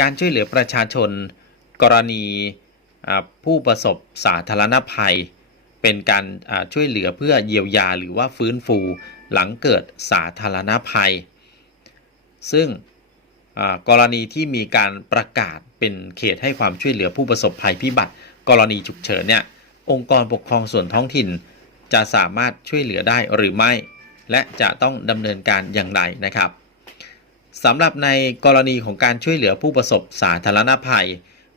การช่วยเหลือประชาชน กรณีผู้ประสบสาธารณภัย เป็นการช่วยเหลือเพื่อเยียวยาหรือว่าฟื้นฟูหลังเกิดสาธารณภัย ซึ่งกรณีที่มีการประกาศเป็นเขตให้ความช่วยเหลือผู้ประสบภัยพิบัติ กรณีฉุกเฉินเนี่ยองค์กรปกครองส่วนท้องถิ่น จะสามารถช่วยเหลือได้หรือไม่ และจะต้องดำเนินการอย่างไรนะครับ สำหรับในกรณีของการช่วยเหลือผู้ประสบสาธารณภัย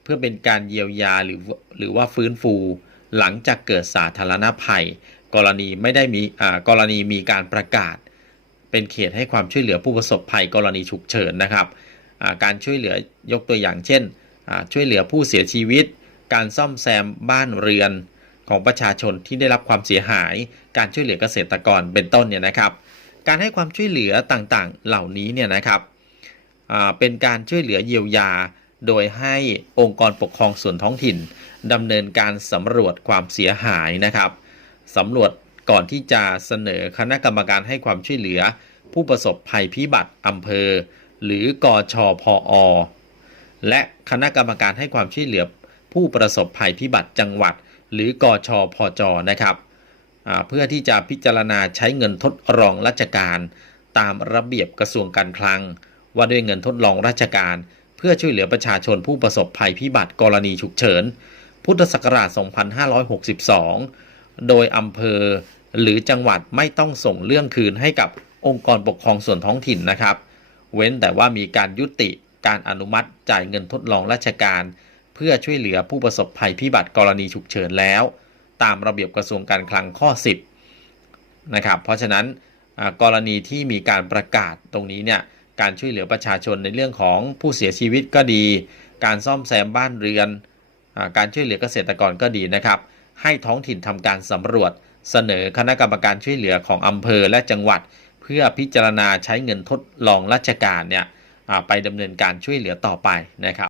เพื่อเป็นการเยียวยาหรือหรือว่าฟื้นฟู หลังจากเกิดสาธารณภัย กรณีไม่ได้มีอ่ากรณีมีการประกาศ เป็นเขตให้ความช่วยเหลือผู้ประสบภัย กรณีฉุกเฉินนะครับการช่วยเหลือยกตัวอย่างเช่น ช่วยเหลือผู้เสียชีวิต การซ่อมแซมบ้านเรือนของประชาชนที่ได้รับความเสียหาย การช่วยเหลือเกษตรกรเป็นต้นเนี่ยนะครับ การให้ความช่วยเหลือต่างๆ เหล่านี้เนี่ยนะครับเป็นการช่วยเหลือเยียวยา โดยให้องค์กรปกครองส่วนท้องถิ่นดำเนินการสำรวจความเสียหายนะครับสำรวจก่อนที่จะเสนอคณะกรรมการให้ความช่วยเหลือ ผู้ประสบภัยพิบัติอำเภอ หรือกอชพอและคณะกรรมการให้ความช่วยเหลือ ผู้ประสบภัยพิบัติจังหวัด หรือกอชพจนะครับ เพื่อที่จะพิจารณาใช้เงินทดลองราชการ ตามระเบียบกระทรวงการคลัง ว่าด้วยเงินทดลองราชการ เพื่อช่วยเหลือประชาชนผู้ประสบภัยพิบัติกรณีฉุกเฉิน พุทธศักราช 2562 โดยอำเภอหรือจังหวัดไม่ต้องส่งเรื่องคืนให้กับองค์กรปกครองส่วนท้องถิ่นนะครับ เว้นแต่ว่ามีการยุติการอนุมัติจ่ายเงินทดลองราชการ เพื่อช่วยเหลือผู้ประสบภัยพิบัติกรณีฉุกเฉินแล้ว ตามระเบียบกระทรวงการคลังข้อ 10นะครับเพราะฉะนั้นกรณีที่มีการประกาศตรงนี้เนี่ยการช่วยเหลือประชาชนในเรื่องของผู้เสียชีวิตก็ดี การซ่อมแซมบ้านเรือนอการช่วยเหลือเกษตรกรก็ดีนะครับ ให้ท้องถิ่นทำการสำรวจเสนอคณะกรรมการช่วยเหลือของอำเภอและจังหวัด เพื่อพิจารณาใช้เงินทดลองราชการเนี่ยไปดำเนินการช่วยเหลือต่อไปนะครับ